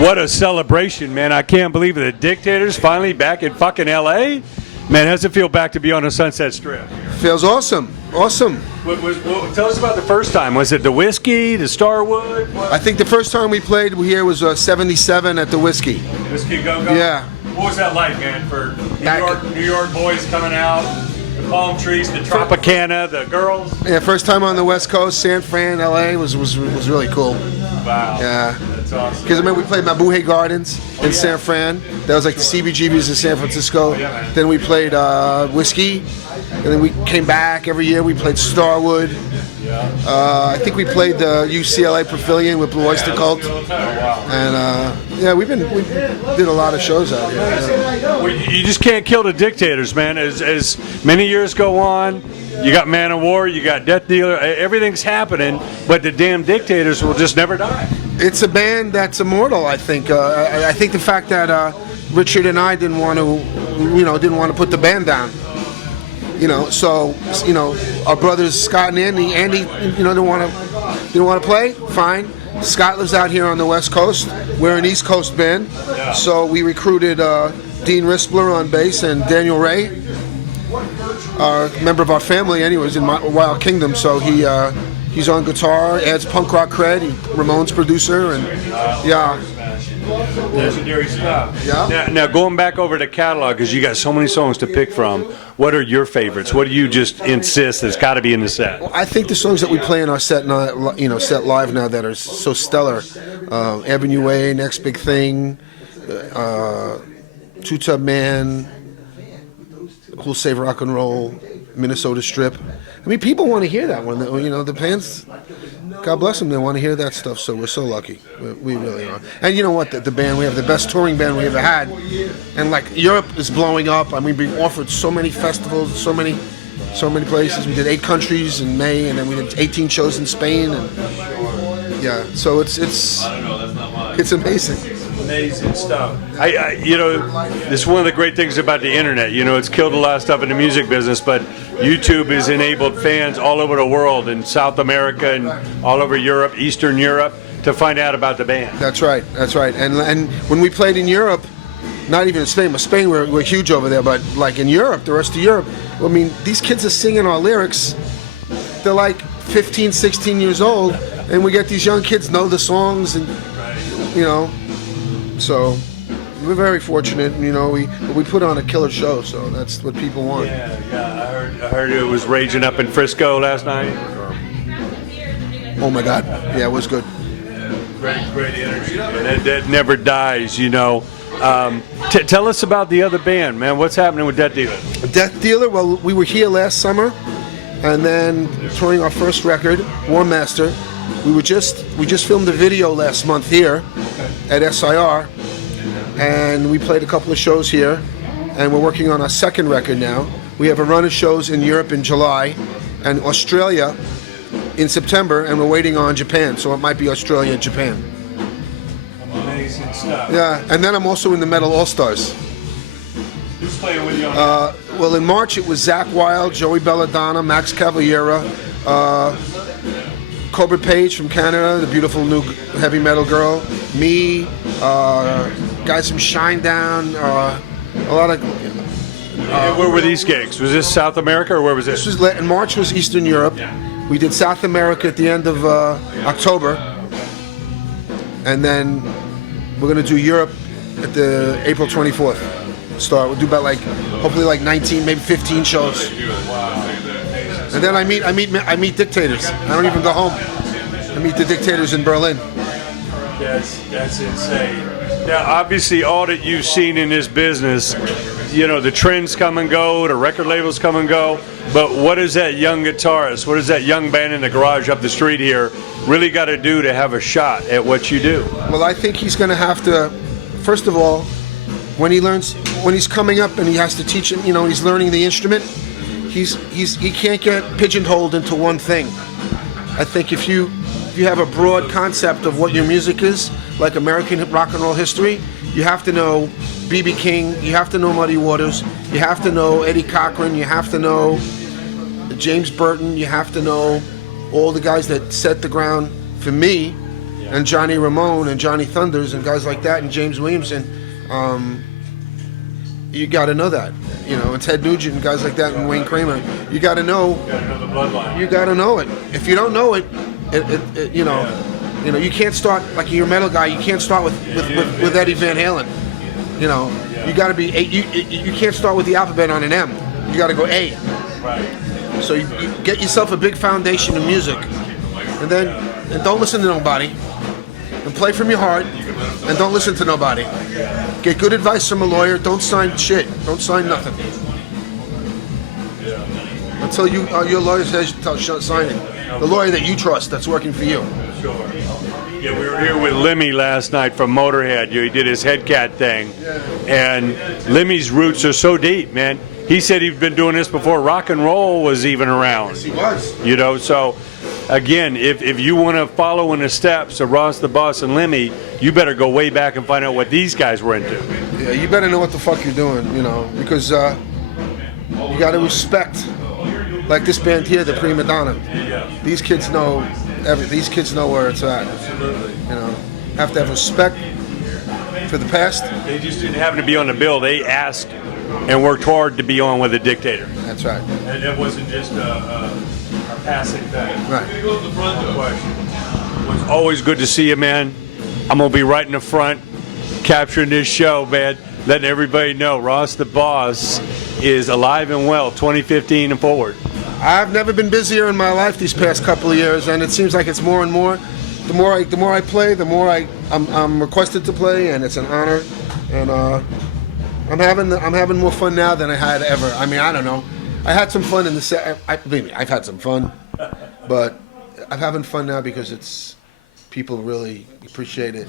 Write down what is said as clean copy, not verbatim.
What a celebration, man. I can't believe it. The Dictators finally back in fucking L.A.? Man, how's it feel back to be on the Sunset Strip? Feels awesome. Awesome. Tell us about the first time. Was it the Whiskey, the Starwood? I think the first time we played here was 77 at the Whiskey. Whiskey Go-Go? Yeah. What was that like, man, for New York boys coming out? The palm trees, the Tropicana, the girls? Yeah, first time on the West Coast, San Fran, LA was really cool. Wow. Yeah. That's awesome. Because I remember we played Mabuhay Gardens in San Fran. That was like the CBGBs in San Francisco. Then we played Whiskey. And then we came back every year. We played Starwood. I think we played the UCLA Pavilion with Blue Oyster Cult. And yeah, we did a lot of shows out here. Well, you just can't kill the Dictators, man. As many years go on, you got Man of War, you got Death Dealer, everything's happening, but the damn Dictators will just never die. It's a band that's immortal, I think. I think the fact that Richard and I didn't want to put the band down. So our brothers Scott and Andy, didn't want to play. Fine. Scott lives out here on the West Coast. We're an East Coast band, so we recruited Dean Rispler on bass and Daniel Ray, a member of our family, anyways, in Wild Kingdom. So he's on guitar, adds punk rock cred. Ramon's producer, and legendary stuff. Yeah. Now going back over the catalog, because you got so many songs to pick from. What are your favorites? What do you just insist has got to be in the set? Well, I think the songs that we play in our set now, set live now that are so stellar, Avenue A, Next Big Thing, Two Tub Man, Who'll Save Rock and Roll, Minnesota Strip. I mean, people want to hear that one. The fans, God bless them, they want to hear that stuff. So we're so lucky. We really are. And you know what? The band, we have the best touring band we ever had. And like Europe is blowing up. I mean, we offered so many festivals, so many places. We did 8 countries in May, and then we did 18 shows in Spain. And yeah, so it's amazing. Amazing stuff. This is one of the great things about the internet. It's killed a lot of stuff in the music business, but YouTube has enabled fans all over the world, in South America and all over Europe, Eastern Europe, to find out about the band. That's right. And when we played in Europe, not even in Spain, but Spain we're huge over there, but like in Europe, the rest of Europe, I mean, these kids are singing our lyrics. They're like 15, 16 years old, and we get these young kids know the songs, and so we're very fortunate. We put on a killer show, so that's what people want. Yeah. I heard it was raging up in Frisco last night. Oh my God, yeah, it was good. Great energy, and that never dies. Tell us about the other band, man. What's happening with Death Dealer? Death Dealer. Well, we were here last summer, and then touring our first record, War Master. We just filmed a video last month here at SIR, and we played a couple of shows here, and we're working on our second record now. We have a run of shows in Europe in July, and Australia in September, and we're waiting on Japan, so it might be Australia and Japan. Amazing stuff. Yeah, and then I'm also in the Metal All-Stars. Who's playing with you on that? Well, in March it was Zakk Wylde, Joey Belladonna, Max Cavalera, Cobra Page from Canada, the beautiful new heavy metal girl, me, guys from Shinedown, a lot of... where were these gigs? Was this South America, or where was this? In March was Eastern Europe. We did South America at the end of October, and then we're going to do Europe at the April 24th. We'll do about hopefully 19, maybe 15 shows. And then I meet Dictators. I don't even go home. I meet the Dictators in Berlin. That's insane. Now, obviously, all that you've seen in this business, the trends come and go, the record labels come and go, but what is that young guitarist, what is that young band in the garage up the street here really got to do to have a shot at what you do? Well, I think he's going to have to, first of all, when he's coming up and he has to teach him, he's learning the instrument, he can't get pigeonholed into one thing. I think if you have a broad concept of what your music is, like American rock and roll history, you have to know B.B. King, you have to know Muddy Waters, you have to know Eddie Cochran, you have to know James Burton, you have to know all the guys that set the ground for me and Johnny Ramone and Johnny Thunders and guys like that and James Williamson. You got to know that, and Ted Nugent and guys like that and Wayne Kramer. You got to know. You got to know the bloodline. You got to know it. If you don't know it, you can't start like you're a metal guy. You can't start with Eddie Van Halen. You got to be. You can't start with the alphabet on an M. You got to go A. Right. So you get yourself a big foundation of music, and don't listen to nobody, and play from your heart, and don't listen to nobody. Get good advice from a lawyer. Don't sign shit. Don't sign nothing until your lawyer says sign it. The lawyer that you trust, that's working for you. Sure. Yeah, we were here with Lemmy last night from Motorhead. He did his headcat thing, and Lemmy's roots are so deep, man. He said he'd been doing this before rock and roll was even around. Yes, he was. So again, if you want to follow in the steps of Ross the Boss and Lemmy, you better go way back and find out what these guys were into. Yeah, you better know what the fuck you're doing, because you got to respect, like this band here, the Prima Donna. Yeah. These kids know These kids know where it's at. Absolutely. Have to have respect for the past. They just didn't happen to be on the bill. They asked and worked hard to be on with the Dictator. That's right. And it wasn't just a passing thing. Right. No question. It was always good to see you, man. I'm going to be right in the front capturing this show, man, letting everybody know Ross the Boss is alive and well 2015 and forward. I've never been busier in my life these past couple of years, and it seems like it's more and more. The more I play, the more I'm requested to play, and it's an honor. And I'm having more fun now than I had ever. I mean, I don't know. I had some fun in the set. Believe me, I've had some fun, but I'm having fun now because people really appreciate it.